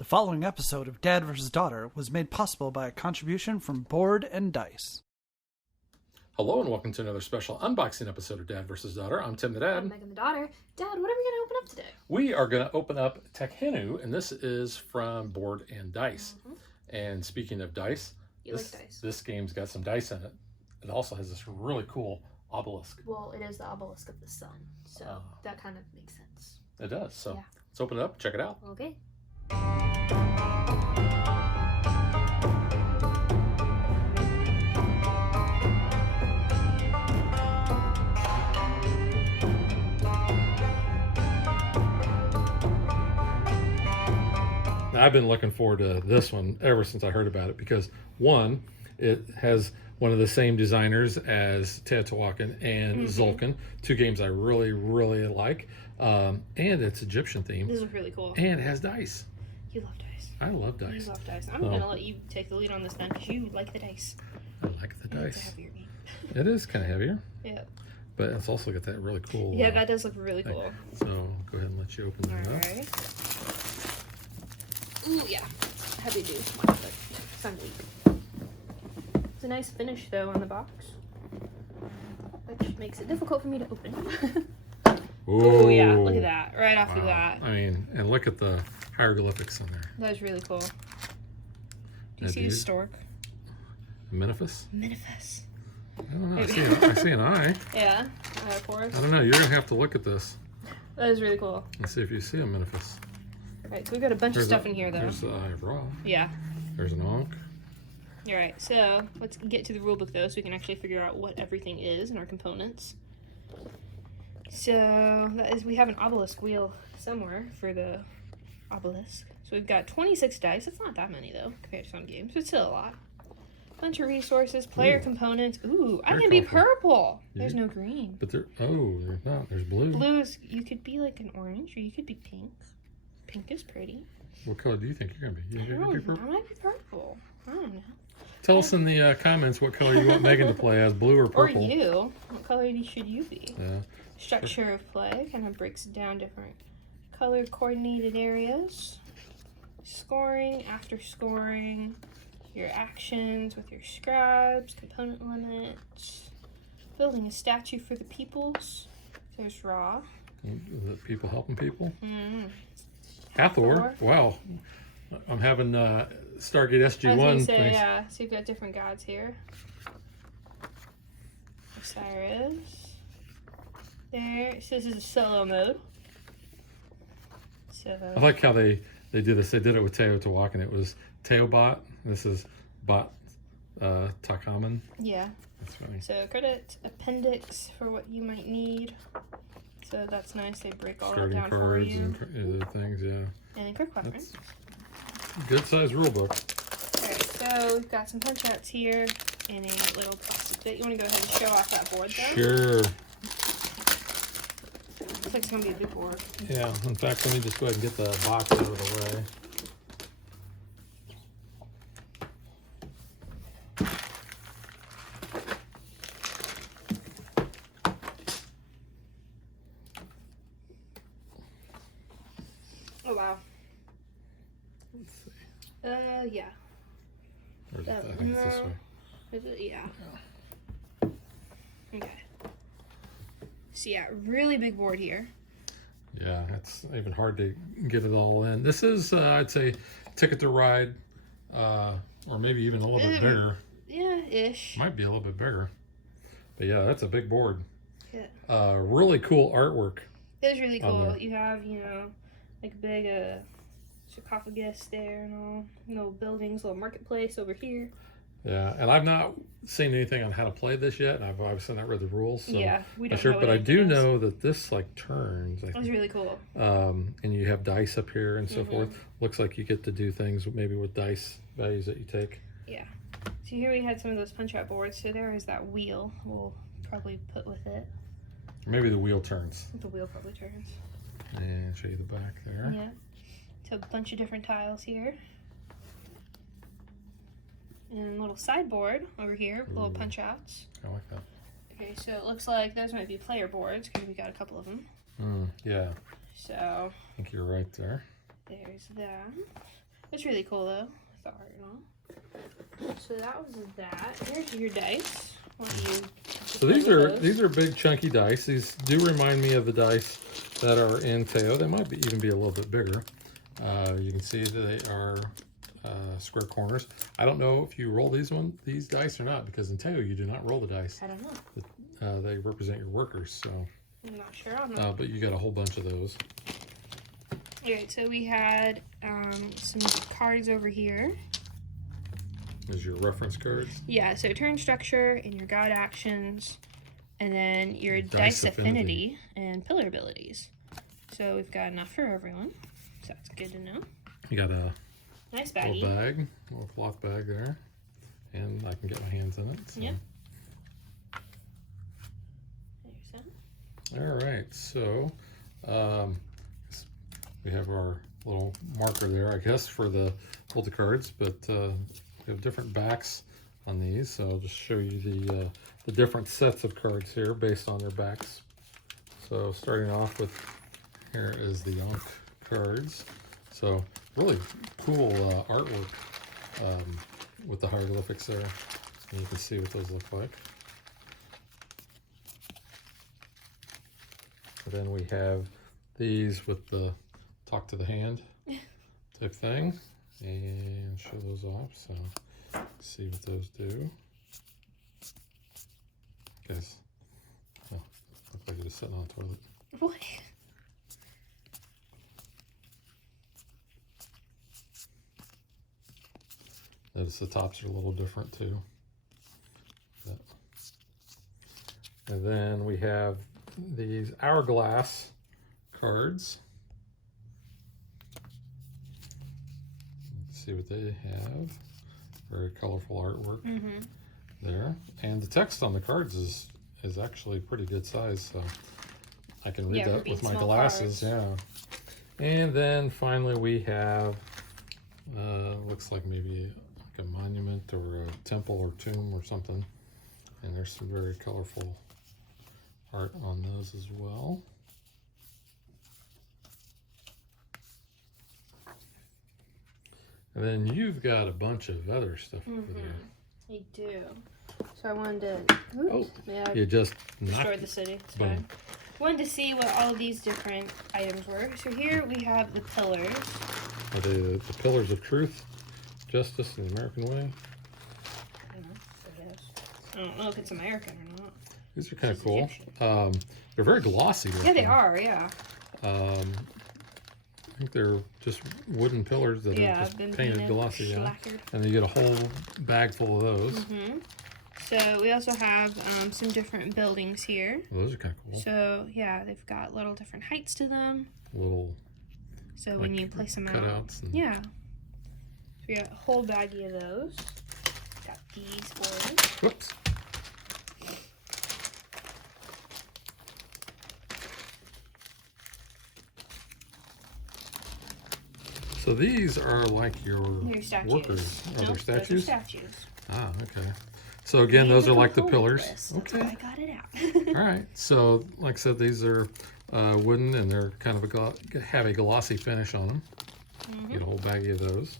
The following episode of Dad vs. Daughter was made possible by a contribution from Board and Dice. Hello and welcome to another special unboxing episode of Dad vs. Daughter. I'm Tim the Dad. I'm Megan the Daughter. Dad, what are we going to open up today? We are going to open up Tekhenu, and this is from Board and Dice. And speaking of dice, like dice. This game's got some dice in it. It also has this really cool obelisk. Well, it is the obelisk of the sun, so that kind of makes sense. It does. So yeah. Let's open it up, check it out. Okay. I've been looking forward to this one ever since I heard about it because, one, it has one of the same designers as Teotihuacan and Zulkan, two games I really, really like. And it's Egyptian themed. This is really cool. And it has dice. You love dice. I love dice. You love dice. I'm going to let you take the lead on this then because you like the dice. I like the dice. It's a heavier game. It is kind of heavier. Yeah. But it's also got that really cool... Yeah, that does look really thing. cool. So, go ahead and let you open that up. Alright. Ooh, yeah. Heavy dude. Watch it. Sun week. It's a nice finish, though, on the box. Which makes it difficult for me to open. Ooh, yeah. Look at that. Right off the bat. I mean, and look at the hieroglyphics in there. That is really cool. Do you Now, see a stork? Miniphus? Miniphus. I don't know. I see an eye. Yeah. Of course. I don't know. You're going to have to look at this. That is really cool. Let's see if you see a Miniphus. Alright, so we've got a bunch of stuff in here, though. There's the Eye of Ra. Yeah. There's an Ankh. Alright, so let's get to the rulebook, though, so we can actually figure out what everything is and our components. So, that is, we have an obelisk wheel somewhere for the obelisk. So we've got 26 dice. It's not that many, though, compared to some games, but still a lot. Bunch of resources, player components. Ooh, I can be purple. There's no green. But there's not. There's blue. Blue is, you could be like an orange, or you could be pink. Pink is pretty. What color do you think you're going to be? I might be purple. I don't know. Tell us in the comments what color you want Megan to play as, blue or purple. Or you. What color should you be? Yeah. Structure of play kind of breaks down different color coordinated areas. Scoring, after scoring, your actions with your scribes, component limits, building a statue for the peoples. There's Ra. The people helping people. Hathor. Wow. I'm having Stargate SG-1 I was gonna say, things. yeah. So you've got different gods here. Osiris. There. So this is a solo mode. So I like how they do this. They did it with Teotihuacan. It was Teobot. This is Bot Takaman. yeah. That's funny. So credit appendix for what you might need. So that's nice. They break all that Skirting down for cards you. and other things, yeah. And a quick reference. Good size rule book. Alright, so we've got some punch outs here and a little plastic bit. You want to go ahead and show off that board though? Sure. Looks like it's going to be a big board. Yeah, in fact, let me just go ahead and get the box out of the way. Oh, wow. Let's see. Yeah. Or is it, I think it's this way. Is it? Yeah. Okay. So yeah, really big board here. Yeah, it's even hard to get it all in. This is, I'd say, Ticket to Ride, or maybe even a little bit bigger. Yeah, ish. Might be a little bit bigger. But yeah, that's a big board. Yeah. Really cool artwork. It was really cool. there. You have, you know, like a big sarcophagus there and all. Little buildings, little marketplace over here. Yeah, and I've not seen anything on how to play this yet, and I've obviously not read the rules. So Yeah, we don't not sure, know. but I do know that this like turns. That was really cool. And you have dice up here and so forth. Looks like you get to do things maybe with dice values that you take. Yeah. So here we had some of those punch out boards. So there is that wheel. We'll probably put with it. Maybe the wheel turns. The wheel probably turns. And show you the back there. Yeah. So a bunch of different tiles here. And a little sideboard over here, with little punch outs. I like that. Okay, so it looks like those might be player boards because we got a couple of them. Yeah. So I think you're right there. there's that. It's really cool though, with the art and all. So that was that. Here's your dice. So these are big chunky dice. These do remind me of the dice that are in Teo. They might even be a little bit bigger. You can see that they are square corners. I don't know if you roll these dice or not, because in Teo you do not roll the dice. I don't know. They represent your workers, so. I'm not sure on that. But you got a whole bunch of those. Alright, so we had some cards over here. There's your reference cards. Yeah, so turn structure and your god actions, and then your dice affinity and pillar abilities. So we've got enough for everyone. So that's good to know. You got a nice baggie. Little cloth bag there, and I can get my hands in it. So. Yep. All right, so we have our little marker there, I guess, for the hold the cards, but we have different backs on these, so I'll just show you the different sets of cards here based on their backs. So starting off with, here is the Ankh cards. So really cool artwork with the hieroglyphics there, and you can see what those look like. Then we have these with the talk to the hand type thing, and show those off. So see what those do. Guys, look like you're just sitting on a toilet. What? Notice the tops are a little different too. And then we have these hourglass cards. Let's see what they have. Very colorful artwork there. And the text on the cards is actually pretty good size, so I can read that with my glasses. Yeah. And then finally we have looks like maybe like a monument or a temple or tomb or something. And there's some very colorful art on those as well. And then you've got a bunch of other stuff over there. I do. So I wanted to. Oops, yeah, you just destroyed the city. It's fine. Wanted to see what all these different items were. So here we have the pillars. Are they the pillars of truth, justice, and the American way? I don't know if it's American or not. These are kind of cool. They're very glossy. Yeah, they are. Yeah. I think they're just wooden pillars that are just painted glossy. Yeah. And you get a whole bag full of those. So we also have some different buildings here. Those are kind of cool. So yeah, they've got little different heights to them. Little. So when you place them out, and... yeah. So we got a whole baggie of those. Got these for you. Whoops. So these are like your statues. Workers. Are Nope, they statues? Those are statues. Ah, okay. So again, those are like the pillars. That's Okay. why I got it out. All right. So like I said, these are wooden, and they're kind of have a glossy finish on them. Get a whole baggie of those.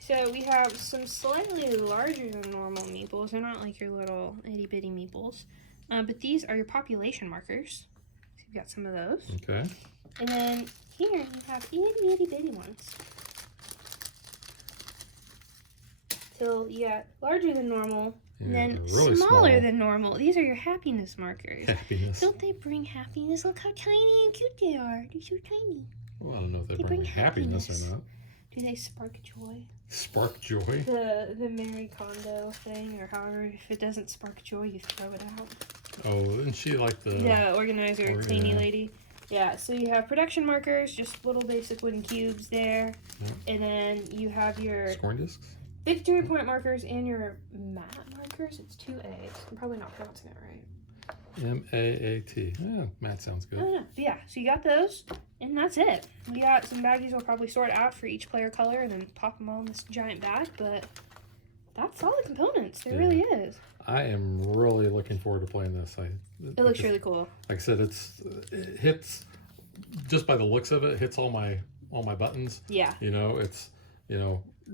So we have some slightly larger than normal meeples. They're not like your little itty bitty meeples, but these are your population markers. So you've got some of those. Okay. And then here you have itty bitty ones. So you got larger than normal, and then really smaller than normal. These are your happiness markers. Happiness. Don't they bring happiness? Look how tiny and cute they are. They're so tiny. Well, I don't know if they bring happiness or not. Do they spark joy? Spark joy? The Mary Kondo thing, or however, if it doesn't spark joy, you throw it out. Oh, isn't she like the organizer, cleaning lady? Yeah, so you have production markers, just little basic wooden cubes there. Yep. And then you have your scoring discs? victory point markers and your mat markers. It's 2 A's. I'm probably not pronouncing it right. M-A-A-T. Yeah, Matt sounds good. Yeah, so you got those, and that's it. We got some baggies we'll probably sort out for each player color and then pop them all in this giant bag, but that's all the components. There really is. I am really looking forward to playing this. It looks really cool. Like I said, it hits, just by the looks of it, hits all my buttons. Yeah. You know, it's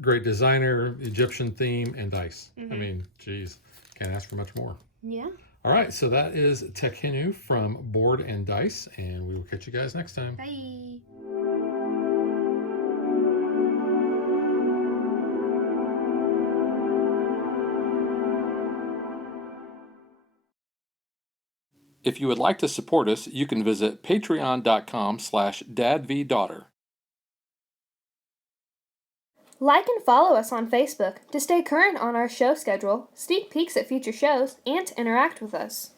great designer, Egyptian theme, and dice. I mean, geez, can't ask for much more. Yeah. All right, so that is Tekhenu from Board and Dice, and we will catch you guys next time. Bye. If you would like to support us, you can visit patreon.com/dadvdaughter. Like and follow us on Facebook to stay current on our show schedule, sneak peeks at future shows, and to interact with us.